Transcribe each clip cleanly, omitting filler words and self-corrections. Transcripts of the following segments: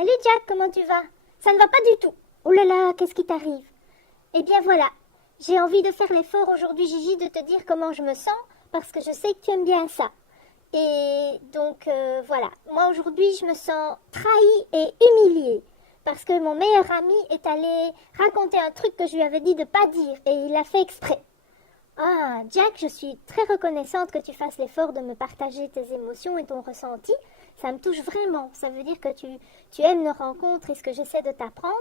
Salut Jack, comment tu vas? Ça ne va pas du tout. Oh là là, qu'est-ce qui t'arrive? Eh bien voilà, j'ai envie de faire l'effort aujourd'hui, Gigi, de te dire comment je me sens, parce que je sais que tu aimes bien ça. Et donc voilà, moi aujourd'hui je me sens trahie et humiliée, parce que mon meilleur ami est allé raconter un truc que je lui avais dit de pas dire, et il l'a fait exprès. Ah, Jack, je suis très reconnaissante que tu fasses l'effort de me partager tes émotions et ton ressenti. Ça me touche vraiment. Ça veut dire que tu aimes nos rencontres et ce que j'essaie de t'apprendre.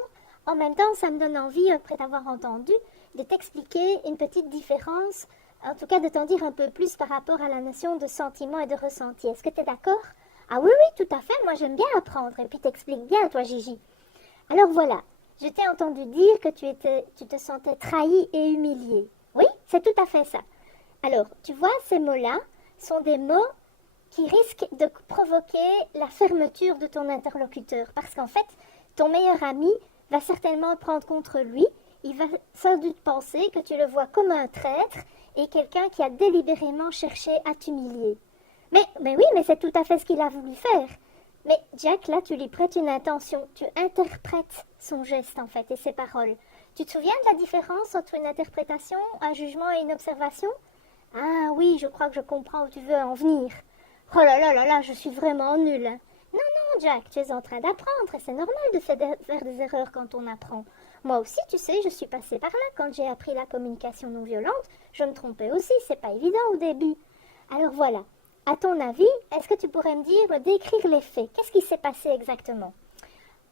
En même temps, ça me donne envie, après t'avoir entendu, de t'expliquer une petite différence, en tout cas de t'en dire un peu plus par rapport à la notion de sentiment et de ressenti. Est-ce que tu es d'accord? Ah oui, oui, tout à fait. Moi, j'aime bien apprendre et puis t'expliques bien, toi, Gigi. Alors voilà, je t'ai entendu dire que tu te sentais trahi et humilié. Oui, c'est tout à fait ça. Alors, tu vois, ces mots-là sont des mots qui risquent de provoquer la fermeture de ton interlocuteur. Parce qu'en fait, ton meilleur ami va certainement le prendre contre lui. Il va sans doute penser que tu le vois comme un traître et quelqu'un qui a délibérément cherché à t'humilier. Mais oui, mais c'est tout à fait ce qu'il a voulu faire. Mais Jack, là, tu lui prêtes une intention. Tu interprètes son geste, en fait, et ses paroles. Tu te souviens de la différence entre une interprétation, un jugement et une observation? Ah oui, je crois que je comprends où tu veux en venir. Oh là là là là, je suis vraiment nulle. Non, non, Jack, tu es en train d'apprendre et c'est normal de faire des erreurs quand on apprend. Moi aussi, tu sais, je suis passée par là quand j'ai appris la communication non violente. Je me trompais aussi, c'est pas évident au début. Alors voilà, à ton avis, est-ce que tu pourrais me décrire les faits? Qu'est-ce qui s'est passé exactement?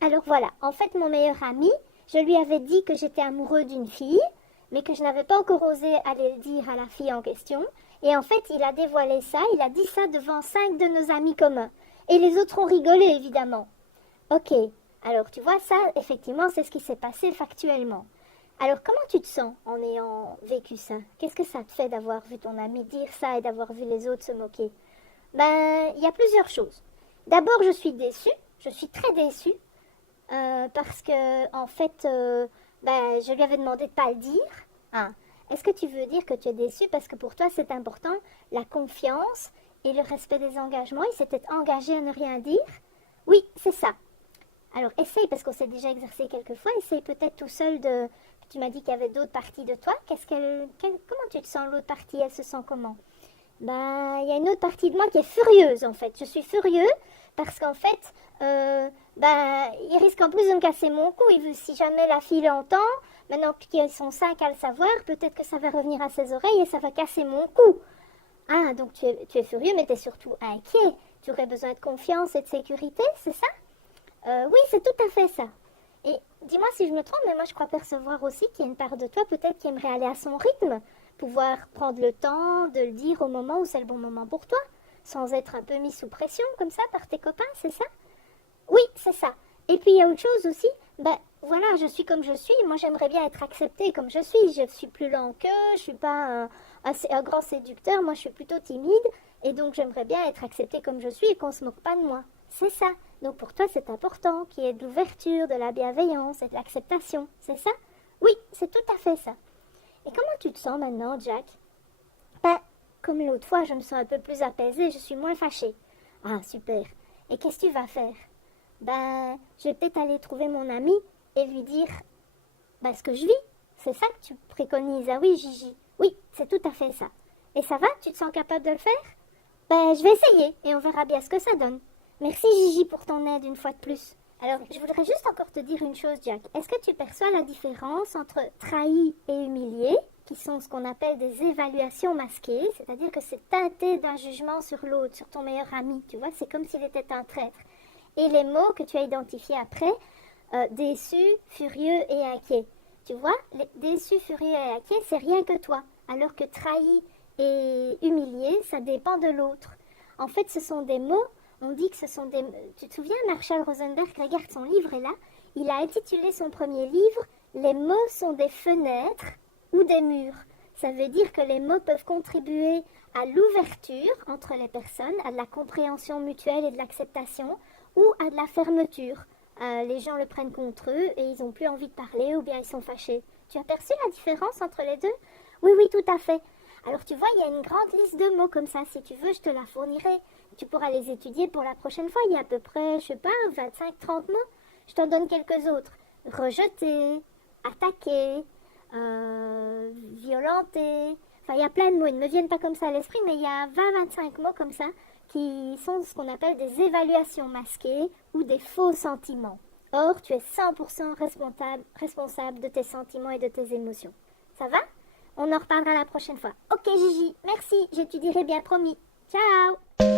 Alors voilà, en fait, mon meilleur ami, je lui avais dit que j'étais amoureux d'une fille, mais que je n'avais pas encore osé aller le dire à la fille en question. Et en fait, il a dévoilé ça, il a dit ça devant 5 de nos amis communs. Et les autres ont rigolé, évidemment. Ok, alors tu vois, ça, effectivement, c'est ce qui s'est passé factuellement. Alors, comment tu te sens en ayant vécu ça? Qu'est-ce que ça te fait d'avoir vu ton ami dire ça et d'avoir vu les autres se moquer? Ben, il y a plusieurs choses. D'abord, je suis déçue, je suis très déçue, parce que, en fait, ben, je lui avais demandé de ne pas le dire. Hein. Est-ce que tu veux dire que tu es déçue parce que pour toi, c'est important, la confiance et le respect des engagements? Il s'était engagé à ne rien dire? Oui, c'est ça. Alors, essaye, parce qu'on s'est déjà exercé quelques fois, essaye peut-être tout seul de... Tu m'as dit qu'il y avait d'autres parties de toi. Comment tu te sens, l'autre partie? Elle se sent comment? Ben, il y a une autre partie de moi qui est furieuse, en fait. Je suis furieux parce qu'en fait, il risque en plus de me casser mon cou. Si jamais la fille l'entend, maintenant qu'ils sont 5 à le savoir, peut-être que ça va revenir à ses oreilles et ça va casser mon cou. Ah, donc tu es furieux, mais tu es surtout inquiet. Tu aurais besoin de confiance et de sécurité, c'est ça? Oui, c'est tout à fait ça. Et dis-moi si je me trompe, mais moi je crois percevoir aussi qu'il y a une part de toi peut-être qui aimerait aller à son rythme, pouvoir prendre le temps de le dire au moment où c'est le bon moment pour toi, sans être un peu mis sous pression comme ça par tes copains, c'est ça? Oui, c'est ça. Et puis il y a autre chose aussi, ben voilà, je suis comme je suis, moi j'aimerais bien être acceptée comme je suis plus lent qu'eux, je suis pas un grand séducteur, moi je suis plutôt timide, et donc j'aimerais bien être acceptée comme je suis et qu'on se moque pas de moi. C'est ça. Donc pour toi c'est important qu'il y ait de l'ouverture, de la bienveillance et de l'acceptation, c'est ça? Oui, c'est tout à fait ça. Et comment tu te sens maintenant, Jack? Ben, comme l'autre fois, je me sens un peu plus apaisée, je suis moins fâchée. Ah, super. Et qu'est-ce que tu vas faire? Ben, je vais peut-être aller trouver mon ami et lui dire ce que je vis. C'est ça que tu préconises. Ah oui, Gigi. Oui, c'est tout à fait ça. Et ça va? Tu te sens capable de le faire? Ben, je vais essayer et on verra bien ce que ça donne. Merci Gigi pour ton aide une fois de plus. Alors, je voudrais juste encore te dire une chose, Jack. Est-ce que tu perçois la différence entre trahi et humilié, qui sont ce qu'on appelle des évaluations masquées, c'est-à-dire que c'est teinté d'un jugement sur l'autre, sur ton meilleur ami, tu vois, c'est comme s'il était un traître. Et les mots que tu as identifiés après, déçu, furieux et inquiet. Tu vois, déçu, furieux et inquiet, c'est rien que toi, alors que trahi et humilié, ça dépend de l'autre. En fait, ce sont des mots. On dit que ce sont des... Tu te souviens, Marshall Rosenberg, regarde son livre est là. Il a intitulé son premier livre « Les mots sont des fenêtres ou des murs ». Ça veut dire que les mots peuvent contribuer à l'ouverture entre les personnes, à de la compréhension mutuelle et de l'acceptation, ou à de la fermeture. Les gens le prennent contre eux et ils n'ont plus envie de parler ou bien ils sont fâchés. Tu as perçu la différence entre les deux? Oui, oui, tout à fait. Alors tu vois, il y a une grande liste de mots comme ça. Si tu veux, je te la fournirai. Tu pourras les étudier pour la prochaine fois. Il y a à peu près, je sais pas, 25-30 mots. Je t'en donne quelques autres. Rejeter, attaquer, violenter. Enfin, il y a plein de mots. Ils ne me viennent pas comme ça à l'esprit, mais il y a 20-25 mots comme ça qui sont ce qu'on appelle des évaluations masquées ou des faux sentiments. Or, tu es 100% responsable de tes sentiments et de tes émotions. Ça va? On en reparlera la prochaine fois. Ok Gigi, merci, j'étudierai bien promis. Ciao!